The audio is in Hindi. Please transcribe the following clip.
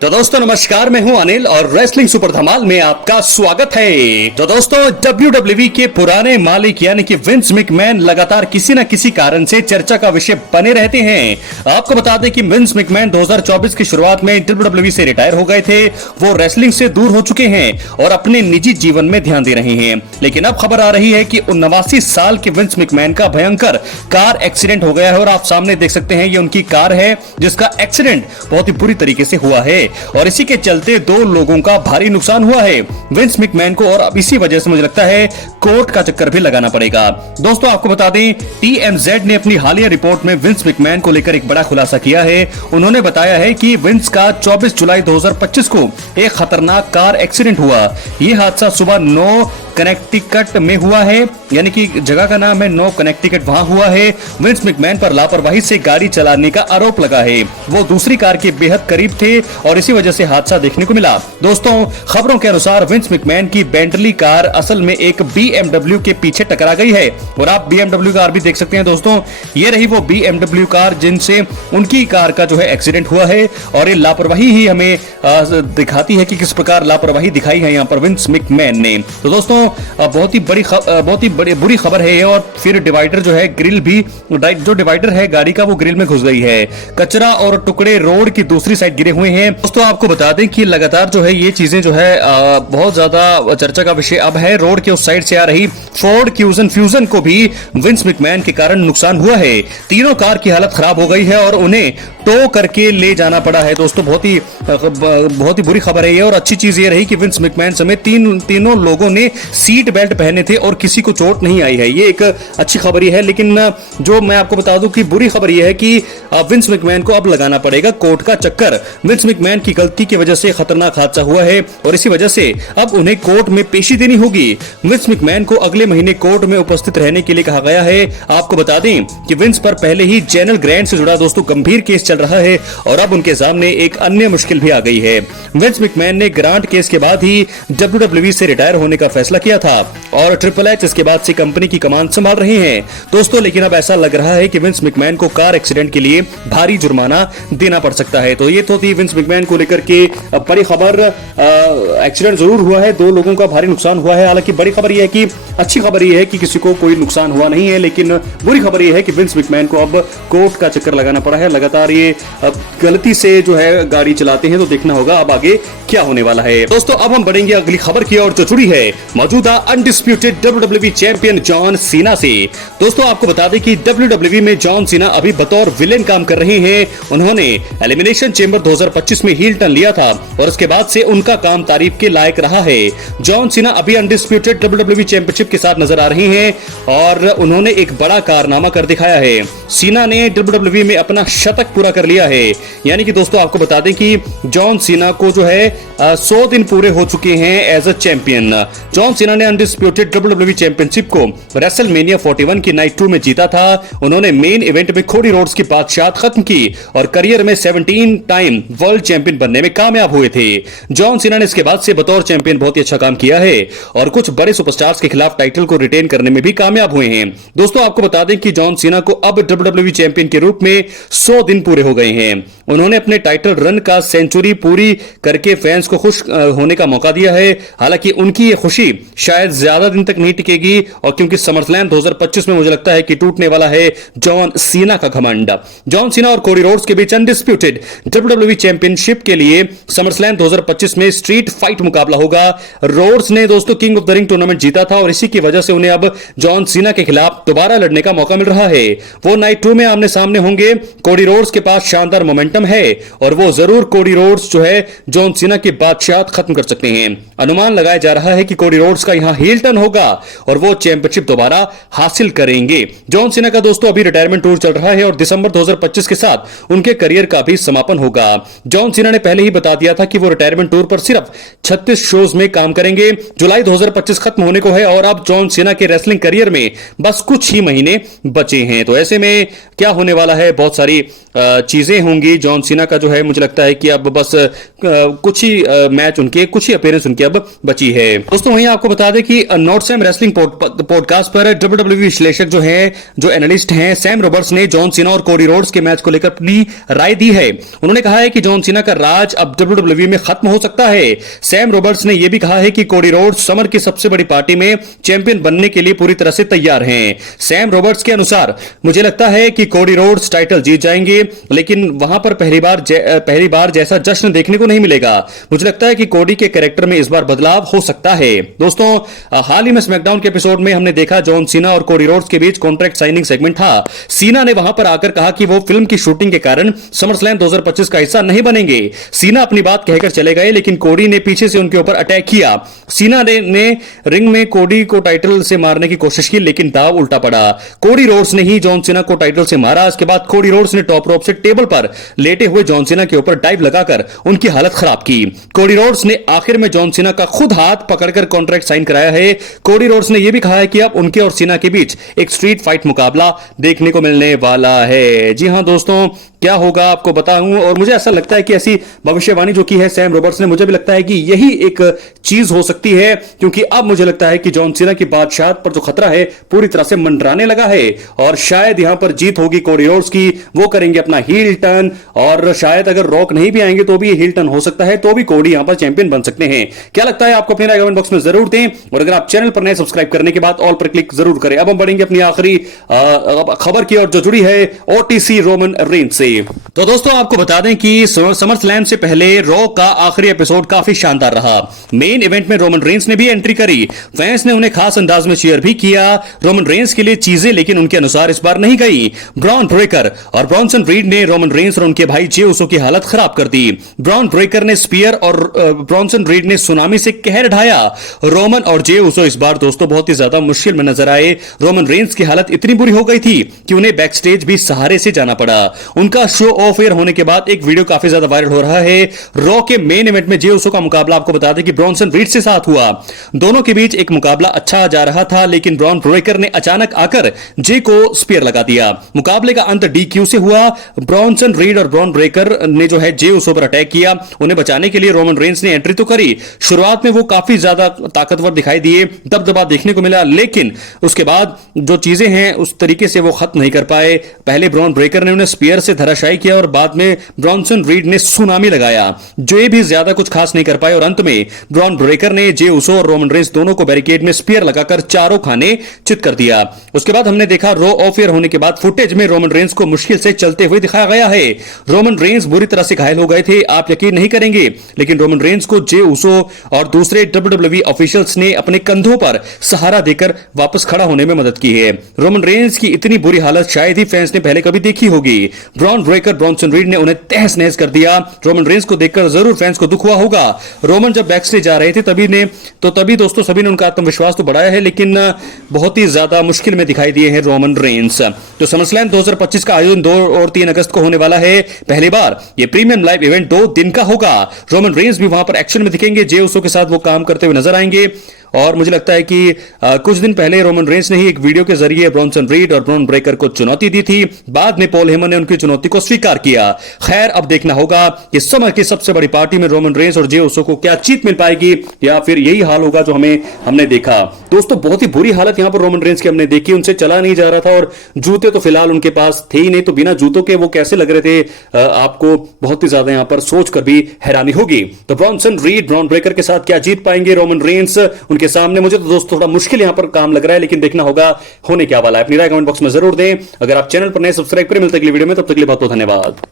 तो दोस्तों नमस्कार, मैं हूं अनिल और रेसलिंग सुपर धमाल में आपका स्वागत है। तो दोस्तों WWE के पुराने मालिक यानी कि विंस मैकमैन लगातार किसी न किसी कारण से चर्चा का विषय बने रहते हैं। आपको बता दें कि विंस मैकमैन 2024 की शुरुआत में WWE से रिटायर हो गए थे। वो रेसलिंग से दूर हो चुके हैं और अपने निजी जीवन में ध्यान दे रहे हैं। लेकिन अब खबर आ रही है कि 89 साल के विंस मैकमैन का भयंकर कार एक्सीडेंट हो गया है और आप सामने देख सकते हैं ये उनकी कार है जिसका एक्सीडेंट बहुत ही बुरी तरीके से हुआ है और इसी के चलते दो लोगों का भारी नुकसान हुआ है विंस मैकमैन को। और अब इसी वजह से मुझे लगता है कोर्ट का चक्कर भी लगाना पड़ेगा। दोस्तों आपको बता दें TMZ ने अपनी हालिया रिपोर्ट में विंस मैकमैन को लेकर एक बड़ा खुलासा किया है। उन्होंने बताया है कि विंस का 24 जुलाई 2025 को एक खतरनाक कार एक्सीडेंट हुआ। यह हादसा सुबह 9 कनेक्टिकट में हुआ है, यानी कि जगह का नाम है 9 कनेक्टिकट, वहां हुआ है। विंस मैकमैन पर लापरवाही से गाड़ी चलाने का आरोप लगा है। वो दूसरी कार के बेहद करीब थे और इसी वजह से हादसा देखने को मिला। दोस्तों खबरों के अनुसार विंस मैकमैन की बेंटली कार असल में एक BMW के पीछे टकरा गई है और आप BMW कार भी देख सकते हैं। दोस्तों ये रही वो BMW कार जिनसे उनकी कार का जो है एक्सीडेंट हुआ है और ये लापरवाही ही हमें दिखाती है कि किस प्रकार लापरवाही दिखाई है यहाँ पर विंस मैकमैन ने। तो दोस्तों बहुत ही बुरी खबर है। और फिर डिवाइडर जो है ग्रिल भी, जो डिवाइडर है गाड़ी का वो ग्रिल में घुस गई है। कचरा और टुकड़े रोड की दूसरी साइड गिरे हुए हैं। दोस्तों आपको बता दें कि लगातार जो है ये चीजें जो है बहुत ज्यादा चर्चा का विषय अब है। रोड के उस साइड से आ रही फोर्ड फ्यूजन को भी विंस मैकमैन के कारण नुकसान हुआ है। तीनों कार की हालत खराब हो गई है और उन्हें टो करके ले जाना पड़ा है। दोस्तों बहुत ही बुरी खबर है ये। और अच्छी चीज ये रही कि विंस मैकमैन समेत तीनों लोगों ने सीट बेल्ट पहने थे और किसी को चोट नहीं आई है। ये एक अच्छी खबर ही है। लेकिन जो मैं आपको बता दूं कि बुरी खबर यह है कि विंस मैकमैन को अब लगाना पड़ेगा कोर्ट का चक्कर। विंस मैकमैन की गलती की वजह से खतरनाक हादसा हुआ है और इसी वजह से अब उन्हें कोर्ट में पेशी देनी होगी। विंस मैकमैन को अगले महीने कोर्ट में उपस्थित रहने के लिए कहा गया है। आपको बता दें कि विंस पर पहले ही जेनल ग्रैंड से जुड़ा दोस्तों गंभीर केस चल रहा है और अब उनके सामने एक अन्य मुश्किल भी आ गई है। विंस मैकमैन ने ग्रांट केस के बाद ही WWE से रिटायर होने का फैसला किया था और ट्रिपल एच इसके बाद से कंपनी की कमान संभाल रहे हैं दोस्तों। लेकिन अब ऐसा लग रहा है कि विंस मैकमैन को कार एक्सीडेंट के लिए भारी जुर्माना देना पड़ सकता है। तो ये तो थी विंस मैकमैन को लेकर के बड़ी खबर। एक्सीडेंट जरूर हुआ है, 2 लोगों का भारी नुकसान हुआ है। हालांकि बड़ी खबर यह है कि अच्छी खबर यह है कि किसी को कोई नुकसान हुआ नहीं है, लेकिन बुरी खबर यह है कि विंस मैकमैन को अब कोर्ट का चक्कर लगाना पड़ा है। लगातार ये गलती से जो है गाड़ी चलाते हैं तो देखना होगा अब आगे क्या होने वाला है। दोस्तों अब हम बढ़ेंगे अगली खबर की ओर जो जुड़ी है मौजूदा undisputed WWE champion John Cena से। दोस्तों आपको बता दें कि WWE में जॉन सीना अभी बतौर विलेन काम कर रहे हैं। उन्होंने एलिमिनेशन चेंबर 2025 में हील टर्न लिया था और उसके बाद से उनका काम तारीफ के लायक रहा है। जॉन सीना अभी अनडिस्प्यूटेड WWE चैंपियनशिप के साथ नजर आ रहे हैं और उन्होंने एक बड़ा कारनामा कर दिखाया है। सीना ने WWE में अपना शतक पूरा कर लिया है। यानी कि दोस्तों आपको बता दें कि जॉन सीना को जो है 100 दिन पूरे हो चुके हैं as a champion. John Cena ने अनडिस्प्यूटेड WWE चैंपियनशिप को रेसलमेनिया 41 की नाइट 2 में जीता था। उन्होंने मेन इवेंट में कोडी रोड्स की बादशाहत खत्म की और करियर में 17 टाइम वर्ल्ड चैंपियन बनने में कामयाब हुए थे। जॉन सीना ने इसके बाद से बतौर चैंपियन बहुत ही अच्छा काम किया है और कुछ बड़े सुपरस्टार्स के खिलाफ टाइटल को रिटेन करने में भी कामयाब हुए हैं। दोस्तों आपको बता दें कि जॉन सीना को अब WWE चैंपियन के रूप में 100 दिन पूरे हो गए हैं। उन्होंने अपने टाइटल रन का सेंचुरी पूरी करके फैंस को खुश होने का मौका दिया है। हालांकि उनकी ये खुशी शायद ज्यादा दिन तक नहीं टिकेगी और क्योंकि समरस्लैम 2025 में मुझे लगता है कि टूटने वाला है जॉन सीना का घमंड। जॉन सीना और कोडी रोड्स के बीच अनडिस्प्यूटेड WWE चैंपियनशिप के लिए समरस्लैम 2025 में स्ट्रीट फाइट मुकाबला होगा। रोड्स ने दोस्तों king of the ring tournament जीता था और इसी की वजह से उन्हें अब जॉन सीना के खिलाफ दोबारा लड़ने का मौका मिल रहा है। वो नाइट 2 में आमने सामने होंगे। कोडी रोड्स के पास शानदार मोमेंटम है और वो जरूर कोडी रोड्स जो है जॉन सीना की बादशाहत खत्म कर सकते हैं। अनुमान लगाया जा रहा है कि कोडी रोड्स का यहां हील टर्न होगा और वो चैंपियनशिप दोबारा हासिल करेंगे। जॉन सीना का दोस्तों अभी रिटायरमेंट टूर चल रहा है और दिसंबर 2025 के साथ उनके करियर का भी समापन होगा। जॉन सीना ने पहले ही बता दिया था कि वो रिटायरमेंट टूर पर सिर्फ 36 शोज में काम करेंगे। जुलाई 2025 खत्म होने को है और अब जॉन सीना के रेसलिंग करियर में बस कुछ ही महीने बचे हैं। तो ऐसे में क्या होने वाला है, बहुत सारी चीजें होंगी जॉन सीना का जो है, मुझे लगता है कि अब बस कुछ ही मैच उनके, कुछ ही अपीयरेंस उनकी अब बची है। दोस्तों वहीं आपको बता दें कि नॉट सैम रेसलिंग पॉडकास्ट पर डब्ल्यूडब्ल्यूई विश्लेषक जो है, जो एनालिस्ट हैं, सैम रॉबर्ट्स ने जॉन सीना और कोडी रोड्स के मैच को लेकर अपनी राय दी है। उन्होंने कहा है कि जॉन सीना का राज अब डब्ल्यूडब्ल्यूई में खत्म हो सकता है। सैम रॉबर्ट्स ने यह भी कहा है कि कोडी रोड्स समर की सबसे बड़ी पार्टी में चैंपियन बनने के लिए पूरी तरह से तैयार हैं। सैम रॉबर्ट्स के अनुसार मुझे लगता है कि कोडी रोड्स टाइटल जीत जाएंगे, लेकिन वहां पर पहली बार जैसा जश्न देखने को नहीं मिलेगा। मुझे लगता है कि कोडी के कैरेक्टर में इस बार बदलाव हो सकता है। दोस्तों हाल ही में स्मैकडाउन के एपिसोड में हमने देखा जॉन सीना और कोडी रोड्स के बीच कॉन्ट्रैक्ट साइनिंग सेगमेंट था। सीना ने वहां पर आकर कहा कि वो फिल्म की शूटिंग के कारण समरस्लैम 2025 का हिस्सा नहीं बनेंगे। सीना अपनी बात कहकर चले गए, लेकिन कोडी ने पीछे से उनके ऊपर अटैक किया। सीना ने रिंग में कोडी को टाइटल से मारने की कोशिश की, लेकिन दाव उल्टा पड़ा। कोडी रोड्स ने ही जॉन सीना को टाइटल से मारा। इसके बाद कोडी रोड्स ने टॉप रोप से टेबल पर लेटे हुए जॉन सीना के ऊपर डाइव लगाकर उनकी हालत खराब की। कोडी रोड्स ने आखिर में जॉन सीना का खुद हाथ पकड़कर कॉन्ट्रैक्ट साइन कराया है। कोडी रोड्स ने यह भी कहा है कि अब उनके और सीना के बीच एक स्ट्रीट फाइट मुकाबला देखने को मिलने वाला है। जी हां दोस्तों, क्या होगा आपको बताऊं, और मुझे ऐसा लगता है कि ऐसी भविष्यवाणी जो की है सैम रॉबर्ट्स ने, मुझे भी लगता है कि यही एक चीज हो सकती है, क्योंकि अब मुझे लगता है कि जॉन सीना की बादशाह पर जो खतरा है पूरी तरह से मंडराने लगा है, और शायद यहां पर जीत होगी कोडी रोड्स की। वो करेंगे अपना हील टर्न, और शायद अगर रॉक नहीं भी आएंगे तो भी हील टर्न हो सकता है, तो भी कोडी यहां पर चैंपियन बन सकते हैं। क्या लगता है आपको? अपनी राय कमेंट बॉक्स में जरूर दें, और अगर आप चैनल पर नए सब्सक्राइब करने के बाद ऑल पर क्लिक जरूर करें। अब हम बढ़ेंगे अपनी आखिरी खबर की ओर, जो जुड़ी है ओटीसी रोमन रेंज से। तो दोस्तों आपको बता दें कि समरस्लैम से पहले रॉ का आखिरी एपिसोड काफी शानदार रहा। मेन इवेंट में रोमन रेंज ने भी एंट्री करी। फैंस ने उन्हें खास अंदाज में चीयर भी किया। रोमन रेंज के लिए चीजें लेकिन उनके अनुसार इस बार नहीं गई। ब्रॉन ब्रेकर और ब्रॉन्सन रीड ने रोमन रेंज और उनके भाई जे उसो की हालत खराब कर दी। ब्रॉन ब्रेकर ने स्पीयर और ब्रॉन्सन रीड ने सुनामी से कहर ढाया। रोमन और जे उसो इस बार दोस्तों बहुत ही ज्यादा मुश्किल में नजर आए। रोमन रेंज की हालत इतनी बुरी हो गई थी कि उन्हें बैक स्टेज भी सहारे से जाना पड़ा। उनका शो ऑफ एयर होने के बाद एक वीडियो काफी ज्यादा वायरल हो रहा है। रॉ के मेन इवेंट में जे उसो का मुकाबला आपको बता दें कि ब्रॉन्सन रीड से साथ हुआ। दोनों के बीच एक मुकाबला अच्छा जा रहा था, लेकिन ब्रॉन ब्रेकर ने अचानक आकर जे को स्पीयर लगा दिया। मुकाबले का अंत डीक्यू से हुआ। ब्रॉन्सन रीड और ब्रॉन ब्रेकर ने जो है जे उसो पर अटैक किया। उन्हें बचाने के लिए रोमन रेंज ने एंट्री तो करी। शुरुआत में वो काफी ज्यादा ताकतवर दिखाई दिए, दबदबा देखने को मिला, लेकिन उसके बाद जो चीजें हैं उस तरीके से वो खत्म नहीं कर पाए। पहले ब्रॉन ब्रेकर ने उन्हें स्पीयर से धराशायी किया और बाद में ब्रॉन्सन रीड ने सुनामी लगाया। जे भी ज्यादा कुछ खास नहीं कर पाए और अंत में ब्रॉन ब्रेकर ने जे उसो और रोमन रेंज दोनों को बैरिकेड में स्पीयर लगाकर चारों खाने चित कर दिया। उसके बाद हमने देखा रॉ ऑफ एयर होने के बाद फुटेज में रोमन रेंज को मुश्किल से चलते हुए दिखाया गया है। रोमन रेंज बुरी तरह से घायल हो गए थे, आप यकीन नहीं करेंगे, लेकिन रोमन रेंज को जे उसो और दूसरे डब्ल्यूडब्ल्यूई ऑफिशियल्स ने अपने कंधों पर सहारा देकर वापस खड़ा होने में मदद की है। रोमन रेंज की इतनी बुरी हालत शायद ही फैंस ने पहले कभी देखी होगी। ब्रॉन ब्रेकर ब्रॉन्सन रीड ने उन्हें तहस नहस कर दिया। रोमन रेंज को देखकर जरूर फैंस को दुख हुआ होगा। रोमन जब बैक स्टेज जा रहे थे तभी दोस्तों सभी ने उनका आत्मविश्वास तो बढ़ाया है, लेकिन बहुत ही ज्यादा मुश्किल में दिखाई दिए हैं रोमन रेंज। तो समरस्लैम 2025 का आयोजन 2 और 3 अगस्त को होने वाला है। पहली बार ये प्रीमियम लाइव इवेंट 2 दिन का होगा। रोमन रेंज भी वहां पर एक्शन में दिखेंगे। जे उसो के साथ वो काम करते हुए नजर आएंगे। और मुझे लगता है कि कुछ दिन पहले रोमन रेंज ने ही एक वीडियो के जरिए ब्रॉन्सन रीड और ब्रॉन ब्रेकर को चुनौती दी थी। बाद में पॉल हेमन ने उनकी चुनौती को स्वीकार किया। खैर अब देखना होगा कि समर की सबसे बड़ी पार्टी में रोमन रेंज और जे उसो को क्या जीत मिल पाएगी, या फिर यही हाल होगा जो हमने देखा। दोस्तों बहुत ही बुरी हालत यहां पर रोमन रेंज की हमने देखी। उनसे चला नहीं जा रहा था और जूते तो फिलहाल उनके पास थे ही नहीं, तो बिना जूतों के वो कैसे लग रहे थे आपको बहुत ही ज्यादा यहां पर सोचकर भी हैरानी होगी। तो ब्रॉन्सन रीड ब्रॉन ब्रेकर के साथ क्या जीत पाएंगे रोमन रेंज उनके सामने? मुझे तो दोस्तों थोड़ा मुश्किल यहां पर काम लग रहा है, लेकिन देखना होगा होने क्या वाला है। अपनी राय कमेंट बॉक्स में जरूर दें। अगर आप चैनल पर नए सब्सक्राइब करें। मिलते अगली वीडियो में, तब तक के लिए बहुत बहुत धन्यवाद।